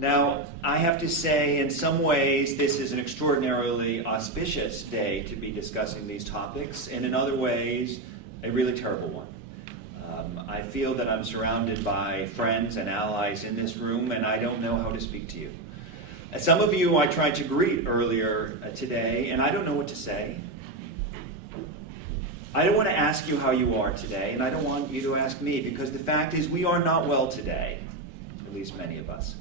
Now, I have to say, in some ways, this is an extraordinarily auspicious day to be discussing these topics, and in other ways, a really terrible one. I feel that I'm surrounded by friends and allies in this room, and I don't know how to speak to you. Some of you I tried to greet earlier today, and I don't know what to say. I don't want to ask you how you are today, and I don't want you to ask me, because the fact is we are not well today, at least many of us.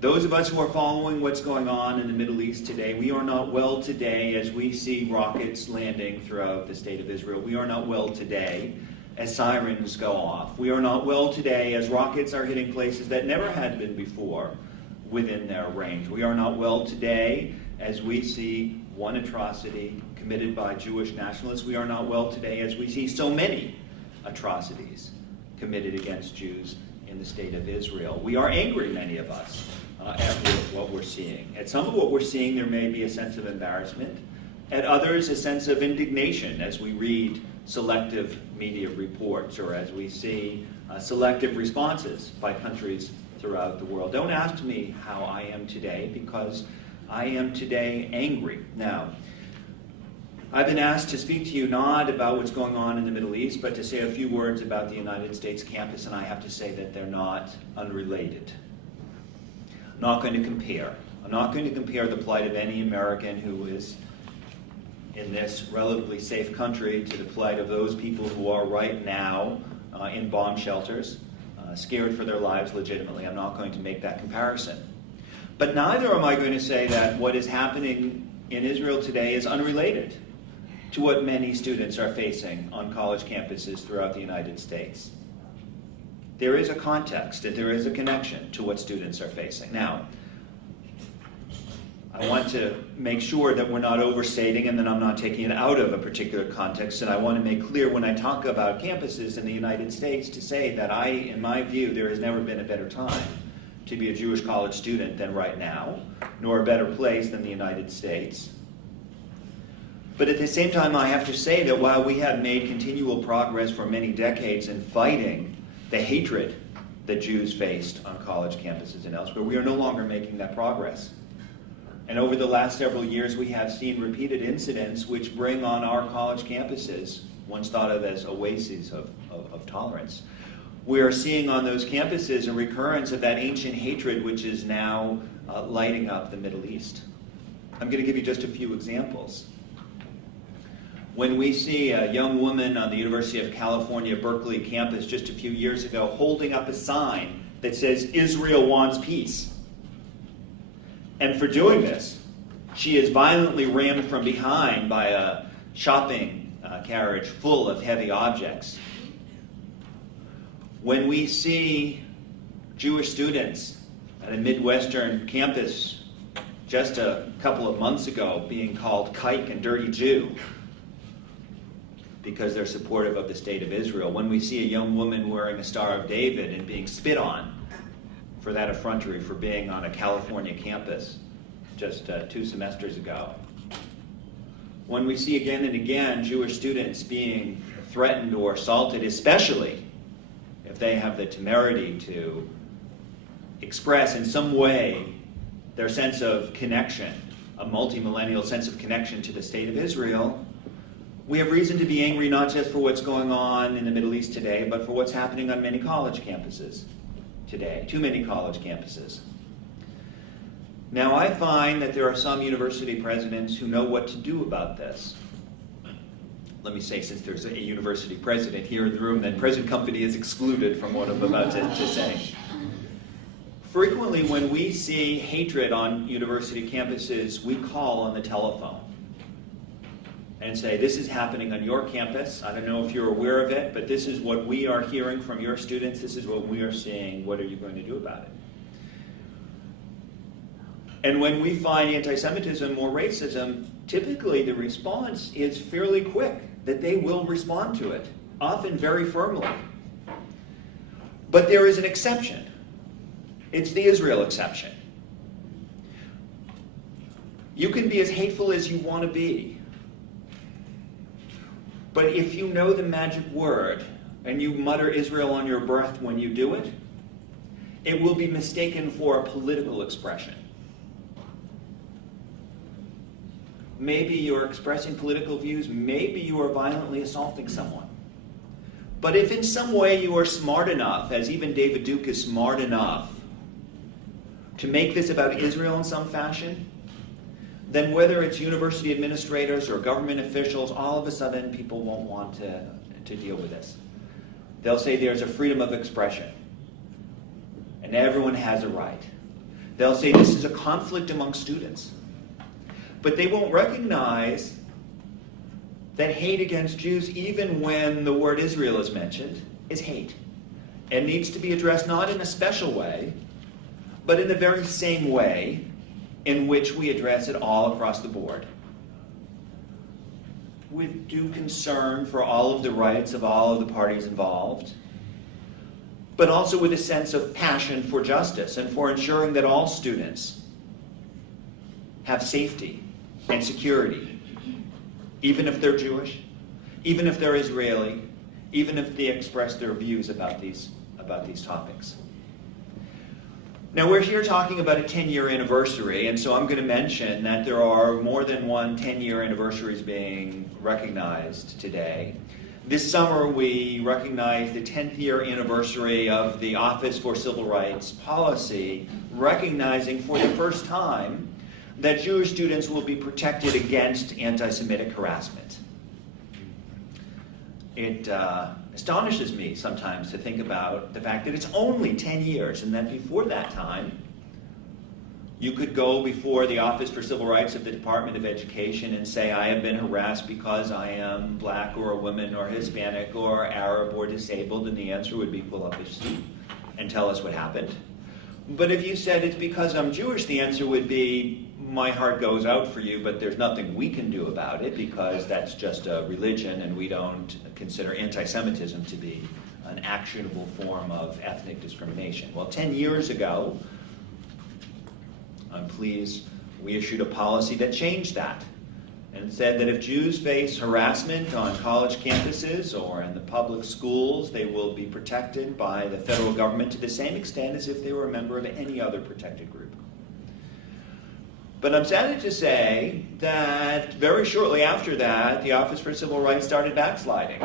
Those of us who are following what's going on in the Middle East today, we are not well today as we see rockets landing throughout the state of Israel. We are not well today as sirens go off. We are not well today as rockets are hitting places that never had been before within their range. We are not well today as we see one atrocity committed by Jewish nationalists. We are not well today as we see so many atrocities committed against Jews in the state of Israel. We are angry, many of us, at what we're seeing. At some of what we're seeing, there may be a sense of embarrassment. At others, a sense of indignation as we read selective media reports or as we see selective responses by countries throughout the world. Don't ask me how I am today, because I am today angry. Now, I've been asked to speak to you not about what's going on in the Middle East, but to say a few words about the United States campus, and I have to say that they're not unrelated. I'm not going to compare. I'm not going to compare the plight of any American who is in this relatively safe country to the plight of those people who are right now in bomb shelters, scared for their lives legitimately. I'm not going to make that comparison. But neither am I going to say that what is happening in Israel today is unrelated to what many students are facing on college campuses throughout the United States. There is a context and there is a connection to what students are facing. Now, I want to make sure that we're not overstating and that I'm not taking it out of a particular context, and I want to make clear when I talk about campuses in the United States to say that in my view, there has never been a better time to be a Jewish college student than right now, nor a better place than the United States. But at the same time, I have to say that while we have made continual progress for many decades in fighting the hatred that Jews faced on college campuses and elsewhere, we are no longer making that progress. And over the last several years, we have seen repeated incidents which bring on our college campuses, once thought of as oases of tolerance. We are seeing on those campuses a recurrence of that ancient hatred which is now lighting up the Middle East. I'm going to give you just a few examples. When we see a young woman on the University of California, Berkeley campus just a few years ago holding up a sign that says, "Israel wants peace." And for doing this, she is violently rammed from behind by a shopping carriage full of heavy objects. When we see Jewish students at a Midwestern campus just a couple of months ago being called kike and dirty Jew because they're supportive of the state of Israel, when we see a young woman wearing a Star of David and being spit on for that effrontery for being on a California campus just 2 semesters ago. When we see again and again Jewish students being threatened or assaulted, especially if they have the temerity to express in some way their sense of connection, a multi-millennial sense of connection to the state of Israel, we have reason to be angry not just for what's going on in the Middle East today, but for what's happening on many college campuses today, too many college campuses. Now, I find that there are some university presidents who know what to do about this. Let me say, since there's a university president here in the room, that present company is excluded from what I'm about to say. Frequently, when we see hatred on university campuses, we call on the telephone and say, "This is happening on your campus. I don't know if you're aware of it, but this is what we are hearing from your students. This is what we are seeing. What are you going to do about it?" And when we find anti-Semitism or racism, typically the response is fairly quick, that they will respond to it, often very firmly. But there is an exception. It's the Israel exception. You can be as hateful as you want to be. But if you know the magic word and you mutter Israel on your breath when you do it, it will be mistaken for a political expression. Maybe you're expressing political views, maybe you are violently assaulting someone. But if in some way you are smart enough, as even David Duke is smart enough, to make this about Israel in some fashion, then whether it's university administrators or government officials, all of a sudden people won't want to deal with this. They'll say there's a freedom of expression, and everyone has a right. They'll say this is a conflict among students. But they won't recognize that hate against Jews, even when the word Israel is mentioned, is hate. It needs to be addressed not in a special way, but in the very same way in which we address it all across the board. With due concern for all of the rights of all of the parties involved, but also with a sense of passion for justice and for ensuring that all students have safety and security, even if they're Jewish, even if they're Israeli, even if they express their views about these topics. Now, we're here talking about a 10-year anniversary, and so I'm going to mention that there are more than one 10-year anniversaries being recognized today. This summer, we recognize the 10th year anniversary of the Office for Civil Rights Policy, recognizing for the first time that Jewish students will be protected against anti-Semitic harassment. It astonishes me sometimes to think about the fact that it's only 10 years, and that before that time, you could go before the Office for Civil Rights of the Department of Education and say, I have been harassed because I am black or a woman or Hispanic or Arab or disabled, and the answer would be pull up his sleeve and tell us what happened. But if you said it's because I'm Jewish, the answer would be, my heart goes out for you, but there's nothing we can do about it because that's just a religion and we don't consider anti-Semitism to be an actionable form of ethnic discrimination. Well, 10 years ago, I'm pleased we issued a policy that changed that and said that if Jews face harassment on college campuses or in the public schools, they will be protected by the federal government to the same extent as if they were a member of any other protected group. But I'm saddened to say that very shortly after that, the Office for Civil Rights started backsliding.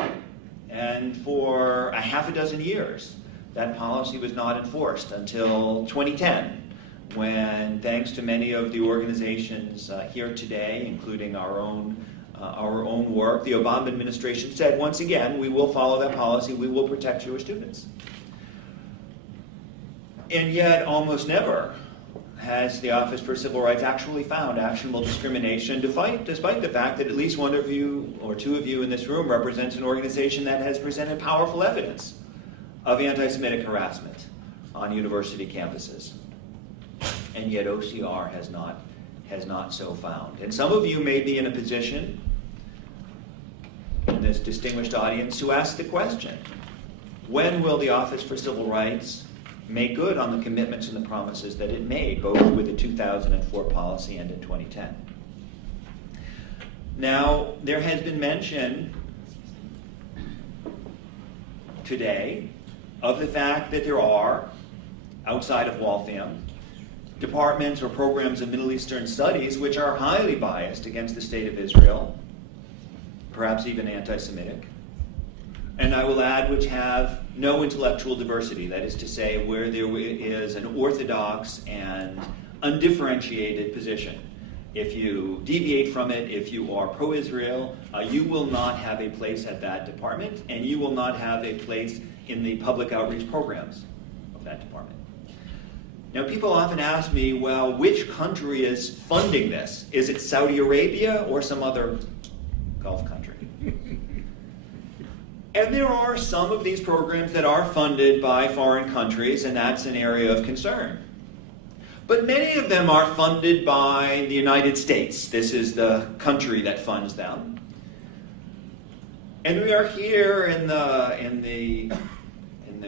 And for a half a dozen years, that policy was not enforced until 2010, when, thanks to many of the organizations here today, including our own work, the Obama administration said, once again, we will follow that policy, we will protect Jewish students. And yet, almost never has the Office for Civil Rights actually found actionable discrimination, despite the fact that at least one of you or two of you in this room represents an organization that has presented powerful evidence of anti-Semitic harassment on university campuses. And yet OCR has not so found. And some of you may be in a position in this distinguished audience to ask the question, when will the Office for Civil Rights make good on the commitments and the promises that it made, both with the 2004 policy and in 2010? Now, there has been mention today of the fact that there are, outside of Waltham, departments or programs of Middle Eastern studies which are highly biased against the state of Israel, perhaps even anti-Semitic, and I will add, which have no intellectual diversity, that is to say, where there is an orthodox and undifferentiated position. If you deviate from it, if you are pro-Israel, you will not have a place at that department, and you will not have a place in the public outreach programs of that department. Now, people often ask me, well, which country is funding this? Is it Saudi Arabia or some other Gulf country? And there are some of these programs that are funded by foreign countries, and that's an area of concern. But many of them are funded by the United States. This is the country that funds them. And we are here in the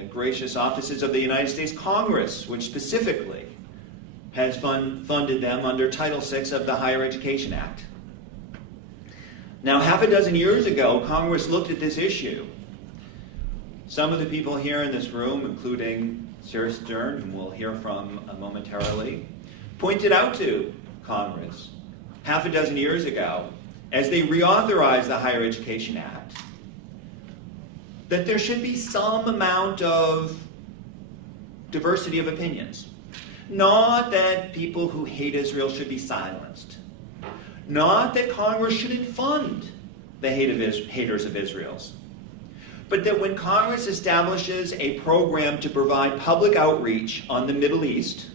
gracious offices of the United States Congress, which specifically has funded them under Title VI of the Higher Education Act. Now, half a dozen years ago, Congress looked at this issue. Some of the people here in this room, including Sir Stern, whom we'll hear from momentarily, pointed out to Congress half a dozen years ago, as they reauthorized the Higher Education Act, that there should be some amount of diversity of opinions. Not that people who hate Israel should be silenced. Not that Congress shouldn't fund the haters of Israel. But that when Congress establishes a program to provide public outreach on the Middle East,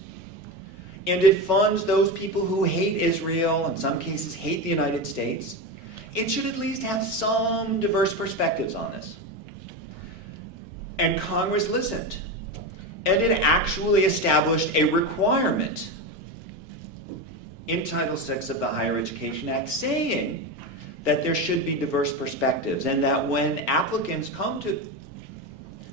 and it funds those people who hate Israel, in some cases hate the United States, it should at least have some diverse perspectives on this. And Congress listened. And it actually established a requirement in Title VI of the Higher Education Act saying that there should be diverse perspectives, and that when applicants come to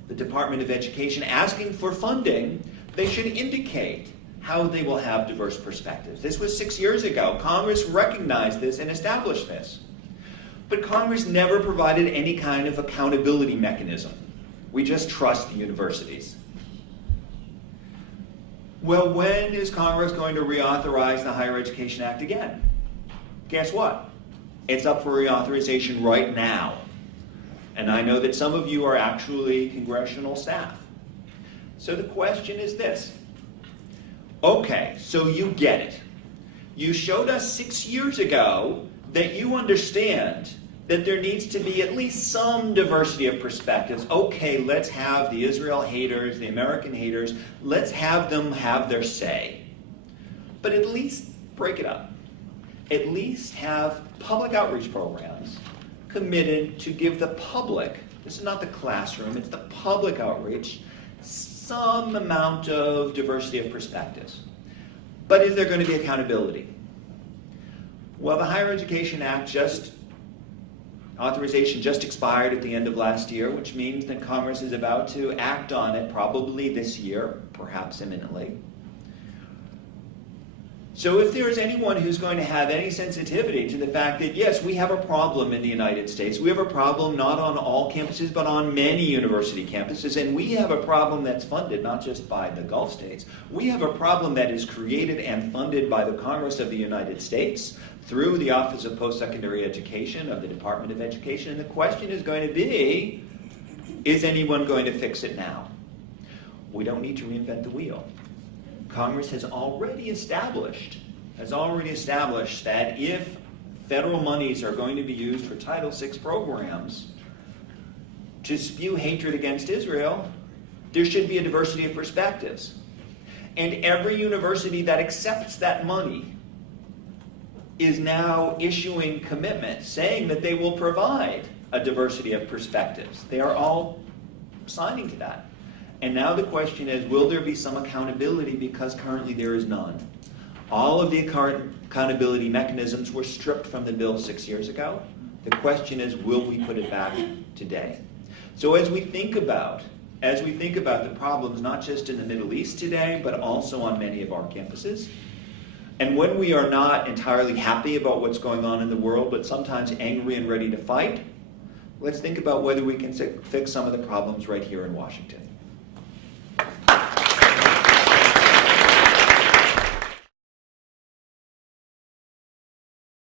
the Department of Education asking for funding, they should indicate how they will have diverse perspectives. This was 6 years ago. Congress recognized this and established this. But Congress never provided any kind of accountability mechanism. We just trust the universities. Well, when is Congress going to reauthorize the Higher Education Act again? Guess what? It's up for reauthorization right now. And I know that some of you are actually congressional staff. So the question is this. Okay, so you get it. You showed us 6 years ago that you understand that there needs to be at least some diversity of perspectives. Okay, let's have the Israel haters, the American haters, let's have them have their say. But at least break it up. At least have public outreach programs committed to give the public, this is not the classroom, it's the public outreach, some amount of diversity of perspectives. But is there going to be accountability? Well, the Higher Education Act authorization just expired at the end of last year, which means that Congress is about to act on it probably this year, perhaps imminently. So if there is anyone who's going to have any sensitivity to the fact that, yes, we have a problem in the United States, we have a problem not on all campuses, but on many university campuses, and we have a problem that's funded not just by the Gulf states, we have a problem that is created and funded by the Congress of the United States through the Office of Post-Secondary Education of the Department of Education, and the question is going to be, is anyone going to fix it now? We don't need to reinvent the wheel. Congress has already established that if federal monies are going to be used for Title VI programs to spew hatred against Israel, there should be a diversity of perspectives. And every university that accepts that money is now issuing commitments saying that they will provide a diversity of perspectives. They are all signing to that. And now the question is, will there be some accountability, because currently there is none. All of the accountability mechanisms were stripped from the bill 6 years ago. The question is, will we put it back today? So as we think about the problems not just in the Middle East today, but also on many of our campuses, and when we are not entirely happy about what's going on in the world, but sometimes angry and ready to fight, let's think about whether we can fix some of the problems right here in Washington.